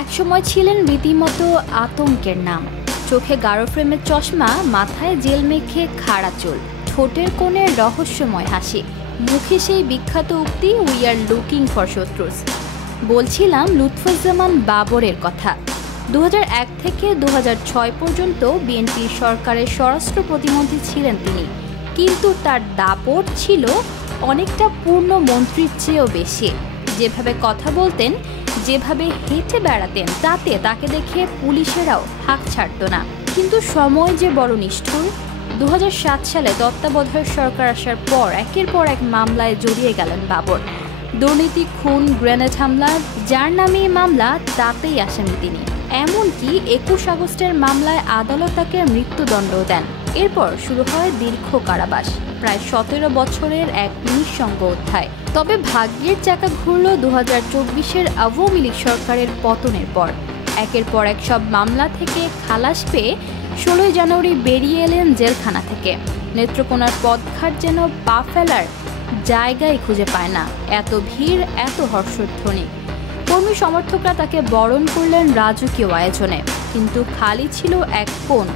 একসময় ছিলেন রীতিমতো আতঙ্কের নাম। চোখে গাঢ় ফ্রেমের চশমা, মাথায় জেল মেখে খাড়া চুল, ঠোঁটের কোণে রহস্যময় হাসি, মুখে সেই বিখ্যাত উক্তি উই আর লুকিং ফর শত্রুস। বলছিলাম লুৎফুজ্জামান বাবরের কথা। 2001 থেকে 2006 পর্যন্ত বিএনপির সরকারের স্বরাষ্ট্র প্রতিমন্ত্রী ছিলেন তিনি, কিন্তু তার দাপট ছিল অনেকটা পূর্ণ মন্ত্রীর চেয়েও বেশি। যেভাবে কথা বলতেন, যেভাবে হেঁটে বেড়াতেন, তাতে তাকে দেখে পুলিশেরাও হাঁক ছাড়ত না। কিন্তু সময় যে বড় নিষ্ঠুর। 2007 সালে তত্ত্বাবধায়ক সরকার আসার পর একের পর এক মামলায় জড়িয়ে গেলেন বাবর। দুর্নীতি, খুন, গ্রেনেড হামলা, যার নামেই মামলা তাতেই আসামি তিনি। এমনকি 21 আগস্টের মামলায় আদালত তাকে মৃত্যুদণ্ডও দেন। এরপর শুরু হয় দীর্ঘ কারাবাস, প্রায় 17 বছরের এক নিঃসঙ্গ অধ্যায়। তবে ভাগ্যের চাকা ঘুরল 2024-এর আওয়ামী লীগ সরকারের পতনের পর। একের পর এক সব মামলা থেকে খালাস পেয়ে 16 জানুয়ারি বেরিয়ে এলেন জেলখানা থেকে। নেত্রকোনার পথঘাট যেন পা ফেলার জায়গায় খুঁজে পায় না, এত ভিড়, এত হর্ষধ্বনি। কর্মী সমর্থকরা তাকে বরণ করলেন রাজকীয় আয়োজনে, কিন্তু খালি ছিল এক কোণ,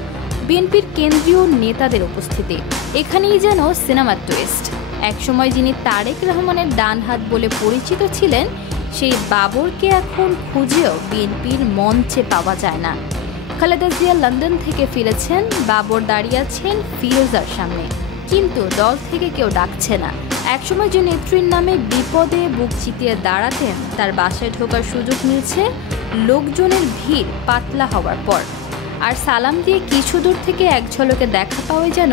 বিএনপির কেন্দ্রীয় নেতাদের উপস্থিতি। এখানেই যেন সিনেমার টুইস্ট। একসময় যিনি তারেক রহমানের ডান হাত বলে পরিচিত ছিলেন, সেই বাবরকে এখন খুঁজেও বিএনপির মঞ্চে পাওয়া যায় না। খালেদা জিয়া লন্ডন থেকে ফিরেছেন, বাবর দাঁড়িয়ে আছেন ফিরোজার সামনে, কিন্তু দল থেকে কেউ ডাকছে না। একসময় যে নেত্রীর নামে বিপদে বুক চিতিয়ে দাঁড়াতেন, তার বাসায় ঢোকার সুযোগ মিলছে লোকজনের ভিড় পাতলা হওয়ার পর। আর সালাম দিয়ে কিছু দূর থেকে এক ঝলকে দেখা পাওয়া যেন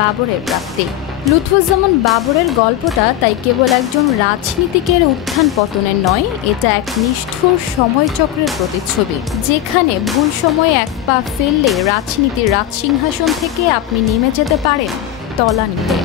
বাবরের প্রাপ্তি। লুৎফুজ্জামান বাবরের গল্পটা তাই কেবল একজন রাজনীতিকের উত্থান পতনের নয়, এটা এক নিষ্ঠুর সময়চক্রের প্রতিচ্ছবি, যেখানে ভুল সময়ে এক পা ফেললে রাজনীতির রাজসিংহাসন থেকে আপনি নেমে যেতে পারেন তলানিতে।